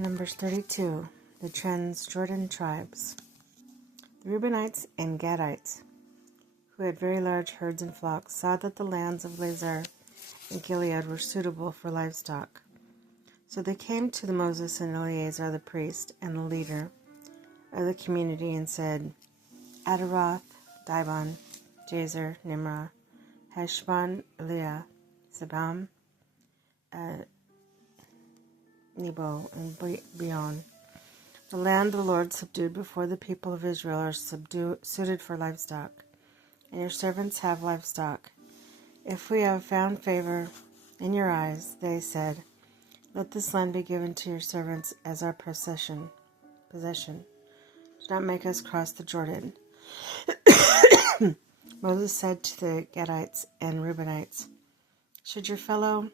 Numbers 32, the Transjordan tribes. The Reubenites and Gadites, who had very large herds and flocks, saw that the lands of Lazar and Gilead were suitable for livestock. So they came to Moses and Eleazar the priest and the leader of the community and said, Adaroth, Dibon, Jazer, Nimrah, Heshbon, Eliah, Sebam, Nebo, and Beon. The land the Lord subdued before the people of Israel are suited for livestock, and your servants have livestock. If we have found favor in your eyes, they said, let this land be given to your servants as our possession. Do not make us cross the Jordan. Moses said to the Gadites and Reubenites, should your fellow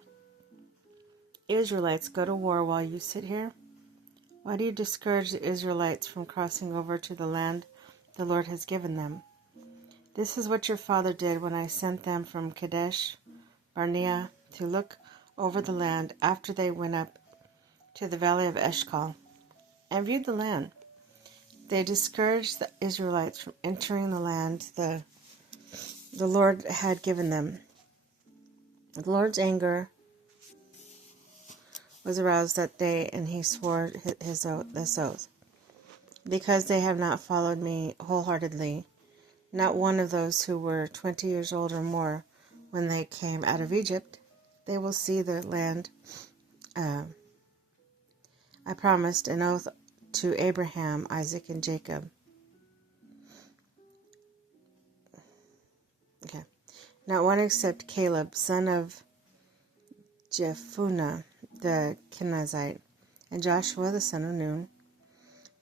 Israelites go to war while you sit here? Why do you discourage the Israelites from crossing over to the land the Lord has given them? This is what your father did when I sent them from Kadesh Barnea to look over the land after they went up to the valley of Eshcol and viewed the land. They discouraged the Israelites from entering the land the Lord had given them. The Lord's anger was aroused that day, and he swore this oath. Because they have not followed me wholeheartedly, not one of those who were 20 years old or more when they came out of Egypt, they will see the land I promised an oath to Abraham, Isaac, and Jacob. Okay. Not one except Caleb, son of Jephunneh the Kenizzite, and Joshua the son of Nun.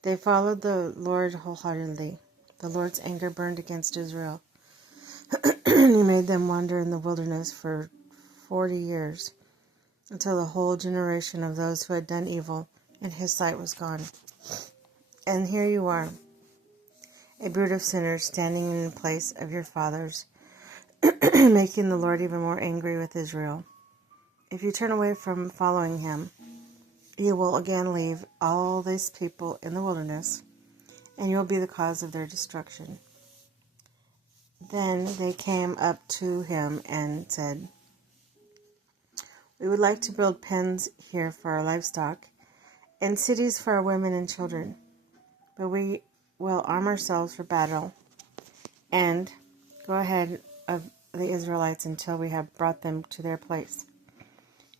They followed the Lord wholeheartedly. The Lord's anger burned against Israel. He made them wander in the wilderness for 40 years, until the whole generation of those who had done evil in his sight was gone. And here you are, a brood of sinners, standing in the place of your fathers, making the Lord even more angry with Israel. If you turn away from following him, you will again leave all these people in the wilderness, and you will be the cause of their destruction. Then they came up to him and said, we would like to build pens here for our livestock and cities for our women and children, but we will arm ourselves for battle and go ahead of the Israelites until we have brought them to their place.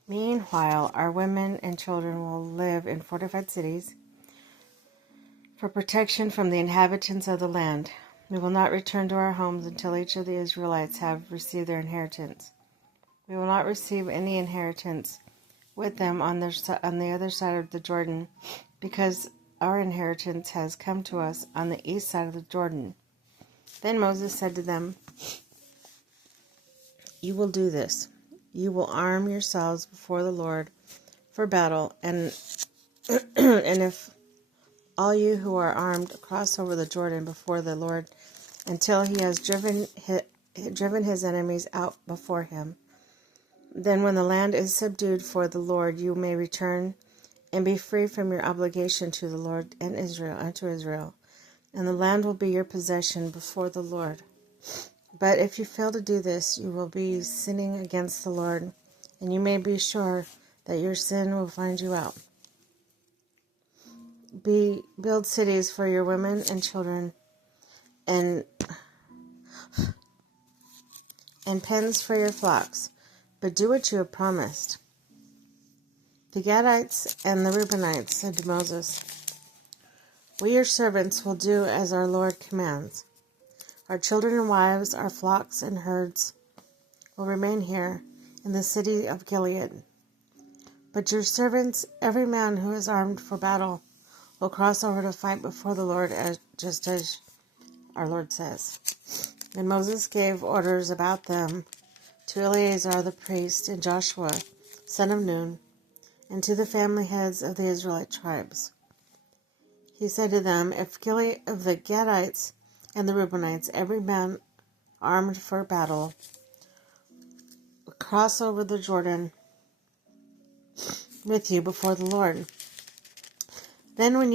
Meanwhile, our women and children will live in fortified cities for protection from the inhabitants of the land. We will not return to our homes until each of the Israelites have received their inheritance. We will not receive any inheritance with them on the other side of the Jordan, because our inheritance has come to us on the east side of the Jordan. Then Moses said to them, you will do this. You will arm yourselves before the Lord for battle, and and if all you who are armed cross over the Jordan before the Lord until he has driven his enemies out before him, then when the land is subdued for the Lord, you may return and be free from your obligation to the Lord and unto Israel, and the land will be your possession before the Lord. But if you fail to do this, you will be sinning against the Lord, and you may be sure that your sin will find you out. Build cities for your women and children, and pens for your flocks, but do what you have promised. The Gadites and the Reubenites said to Moses, we, your servants, will do as our Lord commands. Our children and wives, our flocks and herds will remain here in the city of Gilead. But your servants, every man who is armed for battle, will cross over to fight before the Lord, just as our Lord says. And Moses gave orders about them to Eleazar the priest and Joshua, son of Nun, and to the family heads of the Israelite tribes. He said to them, if the Gadites and the Reubenites, every man armed for battle, cross over the Jordan with you before the Lord, Then when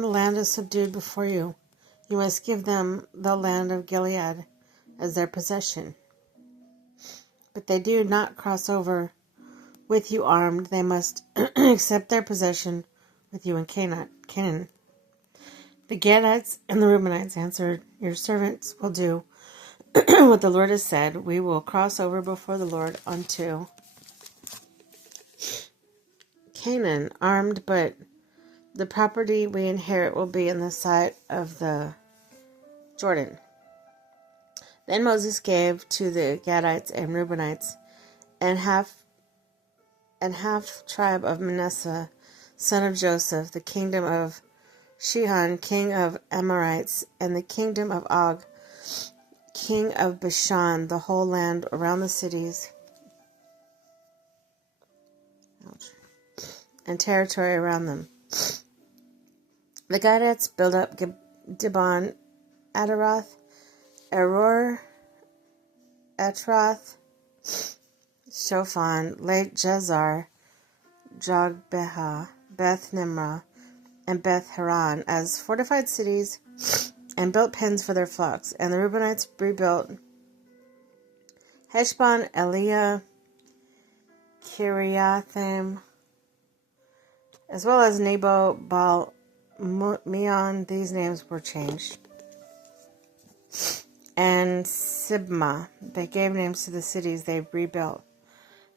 the land is subdued before you, you must give them the land of Gilead as their possession. But they do not cross over with you armed. They must accept their possession with you in Canaan. The Gadites and the Reubenites answered, your servants will do what the Lord has said. We will cross over before the Lord unto Canaan, armed, but the property we inherit will be in the side of the Jordan. Then Moses gave to the Gadites and Reubenites and half tribe of Manasseh, son of Joseph, the kingdom of Sihon, king of Amorites, and the kingdom of Og, king of Bashan, the whole land around the cities and territory around them. The Gadites built up Dibon, Adaroth, Eror, Etroth, Shophon, Lake Jezar, Jogbeha, Beth Nimrah, and Beth Haran as fortified cities, and built pens for their flocks. And the Reubenites rebuilt Heshbon, Eliah, Kiriathaim, as well as Nebo, Baal, Meon. These names were changed. And Sibmah. They gave names to the cities they rebuilt.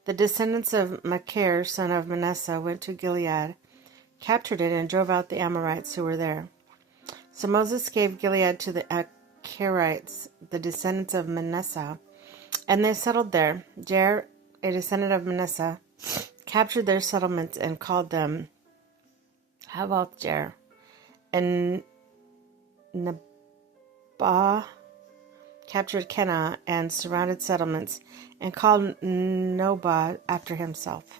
The descendants of Machir, son of Manasseh, went to Gilead, captured it, and drove out the Amorites who were there. So Moses gave Gilead to the Acharites, the descendants of Manasseh, and they settled there. Jair, a descendant of Manasseh, captured their settlements and called them Havoth Jair. And Nabah captured Kenah and surrounded settlements and called Nobah after himself.